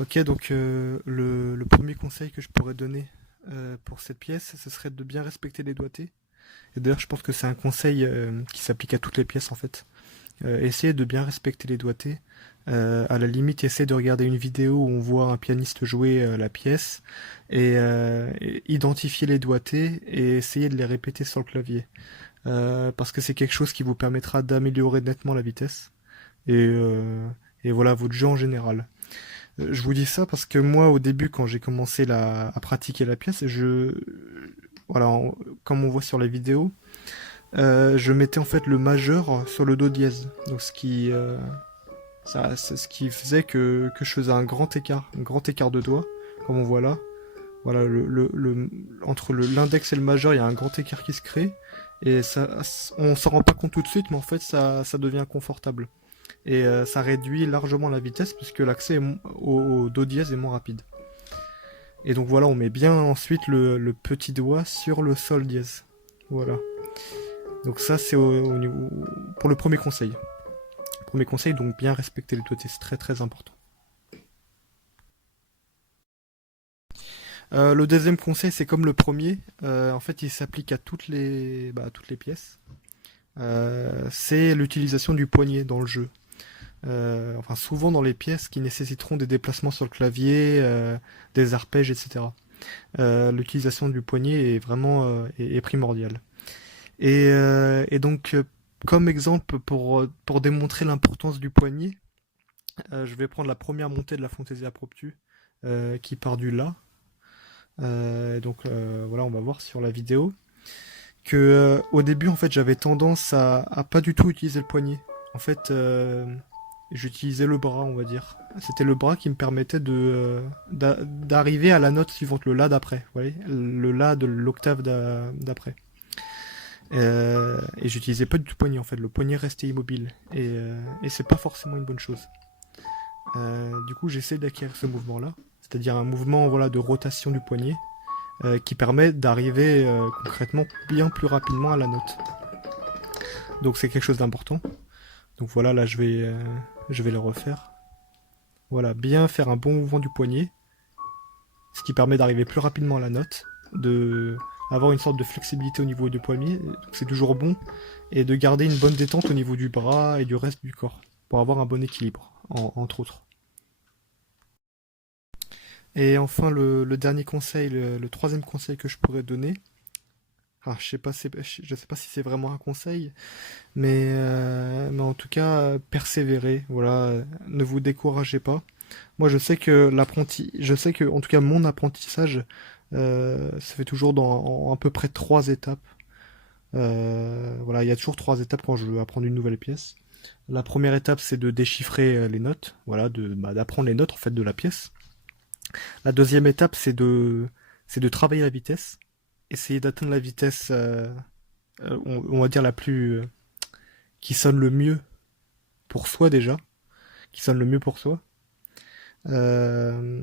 Ok, donc le premier conseil que je pourrais donner pour cette pièce, ce serait de bien respecter les doigtés. Et d'ailleurs, je pense que c'est un conseil qui s'applique à toutes les pièces en fait. Essayez de bien respecter les doigtés. À la limite, essayez de regarder une vidéo où on voit un pianiste jouer la pièce et identifier les doigtés et essayer de les répéter sur le clavier. Parce que c'est quelque chose qui vous permettra d'améliorer nettement la vitesse et, et voilà votre jeu en général. Je vous dis ça parce que moi, au début, quand j'ai commencé à pratiquer la pièce, voilà, comme on voit sur les vidéos, je mettais en fait le majeur sur le do dièse. Donc c'est ce qui faisait que je faisais un grand écart de doigts, comme on voit là. Voilà, entre l'index et le majeur, il y a un grand écart qui se crée. Et ça, on s'en rend pas compte tout de suite, mais en fait, ça devient confortable. Et ça réduit largement la vitesse puisque l'accès au do dièse est moins rapide. Et donc voilà, on met bien ensuite le petit doigt sur le sol dièse. Voilà. Donc ça c'est pour le premier conseil. Premier conseil, donc bien respecter les doigtés, c'est très très important. Le deuxième conseil, c'est comme le premier. En fait, il s'applique à toutes les pièces. C'est l'utilisation du poignet dans le jeu. Enfin, souvent dans les pièces qui nécessiteront des déplacements sur le clavier, des arpèges, etc. L'utilisation du poignet est vraiment est primordiale. Et donc, comme exemple pour démontrer l'importance du poignet, je vais prendre la première montée de la Fantasia Promptu qui part du La. Voilà, on va voir sur la vidéo que au début, en fait, j'avais tendance à pas du tout utiliser le poignet. En fait, j'utilisais le bras, on va dire. C'était le bras qui me permettait d'arriver à la note suivante, le La d'après. Vous voyez, le La de l'octave d'après. Et j'utilisais pas du tout le poignet en fait, le poignet restait immobile et c'est pas forcément une bonne chose. Du coup, j'essaie d'acquérir ce mouvement-là, c'est-à-dire un mouvement voilà de rotation du poignet qui permet d'arriver concrètement bien plus rapidement à la note. Donc c'est quelque chose d'important. Donc voilà, là je vais le refaire. Voilà, bien faire un bon mouvement du poignet, ce qui permet d'arriver plus rapidement à la note, de avoir une sorte de flexibilité au niveau du poignet, c'est toujours bon, et de garder une bonne détente au niveau du bras et du reste du corps, pour avoir un bon équilibre, entre autres. Et enfin, le dernier conseil, le troisième conseil que je pourrais donner, alors, je sais pas si c'est vraiment un conseil, mais en tout cas, persévérez, voilà, ne vous découragez pas. Moi, je sais que, en tout cas, mon apprentissage se fait toujours à peu près 3 étapes. Voilà, il y a toujours 3 étapes quand je veux apprendre une nouvelle pièce. La première étape, c'est de déchiffrer les notes, voilà, d'apprendre les notes en fait de la pièce. La deuxième étape, c'est de travailler la vitesse, essayer d'atteindre la vitesse, on va dire la plus, qui sonne le mieux pour soi déjà, qui sonne le mieux pour soi. Euh,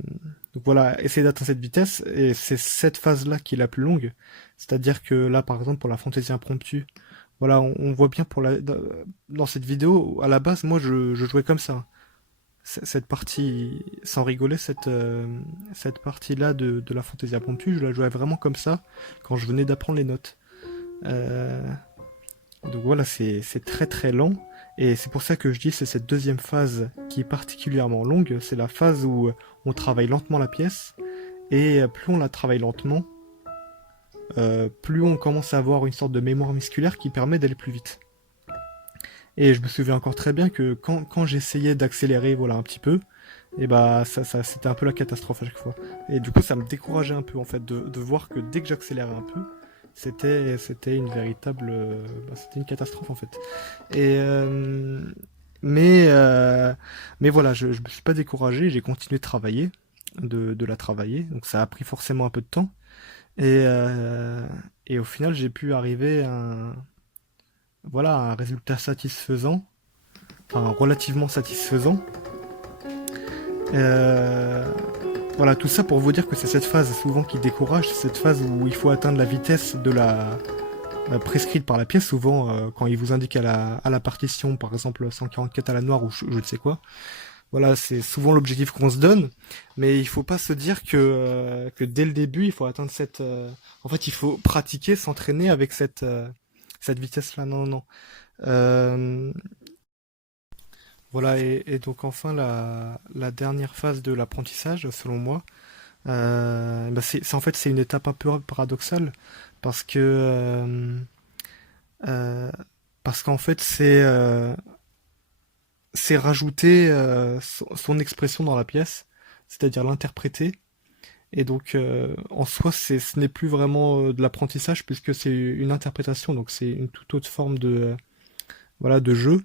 donc voilà, essayer d'atteindre cette vitesse, et c'est cette phase-là qui est la plus longue. C'est-à-dire que là, par exemple, pour la fantaisie impromptue, voilà, on voit bien dans cette vidéo, à la base, moi, je jouais comme ça. Cette partie, sans rigoler, cette partie-là de la fantaisie impromptue, je la jouais vraiment comme ça, quand je venais d'apprendre les notes. Euh, donc voilà, c'est très très lent. Et c'est pour ça que je dis c'est cette deuxième phase qui est particulièrement longue. C'est la phase où on travaille lentement la pièce. Et plus on la travaille lentement, plus on commence à avoir une sorte de mémoire musculaire qui permet d'aller plus vite. Et je me souviens encore très bien que quand j'essayais d'accélérer voilà, un petit peu, et bah c'était un peu la catastrophe à chaque fois. Et du coup ça me décourageait un peu en fait de voir que dès que j'accélérais un peu, c'était une véritable c'était une catastrophe en fait. Et mais euh, mais voilà, je me suis pas découragé, j'ai continué de travailler, de la travailler. Donc ça a pris forcément un peu de temps. Et et au final, j'ai pu arriver à un résultat satisfaisant, enfin relativement satisfaisant. Euh, voilà, tout ça pour vous dire que c'est cette phase souvent qui décourage, c'est cette phase où il faut atteindre la vitesse prescrite par la pièce, souvent quand il vous indique à la partition, par exemple 144 à la noire ou je ne sais quoi. Voilà, c'est souvent l'objectif qu'on se donne, mais il faut pas se dire que dès le début, il faut atteindre cette... En fait, il faut pratiquer, s'entraîner avec cette vitesse-là. Non, non, non. Euh, voilà, et donc enfin, la dernière phase de l'apprentissage, selon moi, bah en fait, c'est une étape un peu paradoxale, parce que... euh, parce qu'en fait, c'est rajouter son expression dans la pièce, c'est-à-dire l'interpréter. Et donc, en soi, ce n'est plus vraiment de l'apprentissage puisque c'est une interprétation, donc c'est une toute autre forme voilà, de jeu.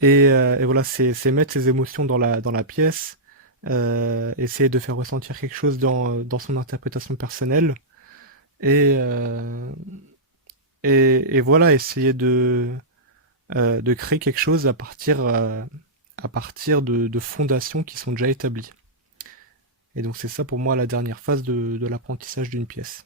Et voilà, c'est mettre ses émotions dans la pièce, essayer de faire ressentir quelque chose dans son interprétation personnelle, et, euh, et voilà, essayer de créer quelque chose à partir de fondations qui sont déjà établies. Et donc c'est ça pour moi la dernière phase de l'apprentissage d'une pièce.